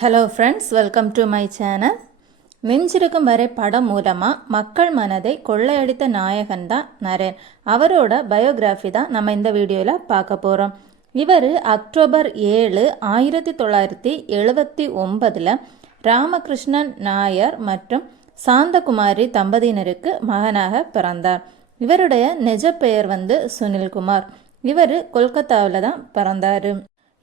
Hello friends, welcome to my channel. Nenjirukkum Varai படம் மூலமாக மக்கள் மனதை கொள்ளையடித்த நாயகன் தான் நரேன். அவரோட பயோகிராஃபி தான் நம்ம இந்த வீடியோவில் பார்க்க போகிறோம். இவர் அக்டோபர் 7, 1979 ராமகிருஷ்ணன் நாயர் மற்றும் சாந்தகுமாரி தம்பதியினருக்கு மகனாக பிறந்தார். இவருடைய நிஜ பெயர் சுனில்குமார். இவர் கொல்கத்தாவில் தான் பிறந்தார்.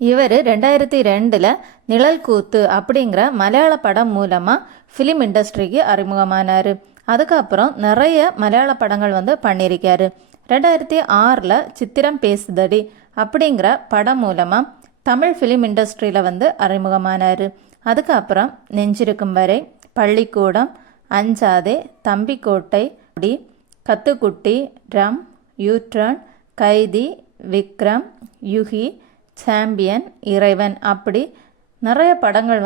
இவர் 2002 நிழல் கூத்து அப்படிங்கிற மலையாள படம் மூலமாக ஃபிலிம் இண்டஸ்ட்ரிக்கு அறிமுகமானார். அதுக்கப்புறம் நிறைய மலையாள படங்கள் பண்ணியிருக்காரு. 2006 சித்திரம் பேசுதடி அப்படிங்கிற படம் மூலமாக தமிழ் ஃபிலிம் இண்டஸ்ட்ரியில் அறிமுகமானார். அதுக்கப்புறம் நெஞ்சிருக்கும் வரை, பள்ளிக்கூடம், அஞ்சாதே, தம்பிக்கோட்டை, கத்துக்குட்டி, ரம், யூட்ரன், கைதி, விக்ரம், யுகி, சாம்பியன், இறைவன் அப்படி நிறைய படங்கள்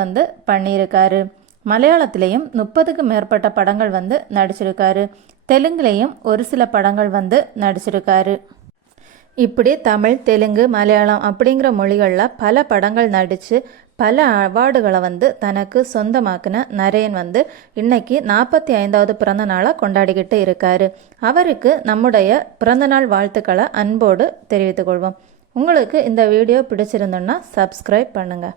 பண்ணியிருக்காரு. மலையாளத்திலையும் 30க்கும் மேற்பட்ட படங்கள் நடிச்சிருக்காரு. தெலுங்குலேயும் ஒரு சில படங்கள் நடிச்சிருக்காரு. இப்படி தமிழ், தெலுங்கு, மலையாளம் அப்படிங்கிற மொழிகளில் பல படங்கள் நடித்து பல அவார்டுகளை தனக்கு சொந்தமாக்கின நரேன் இன்னைக்கு 45வது பிறந்த நாளை கொண்டாடிக்கிட்டு இருக்காரு. அவருக்கு நம்முடைய பிறந்தநாள் வாழ்த்துக்களை அன்போடு தெரிவித்துக்கொள்வோம். உங்களுக்கு இந்த வீடியோ பிடிச்சிருந்தோன்னா சப்ஸ்கிரைப் பண்ணுங்கள்.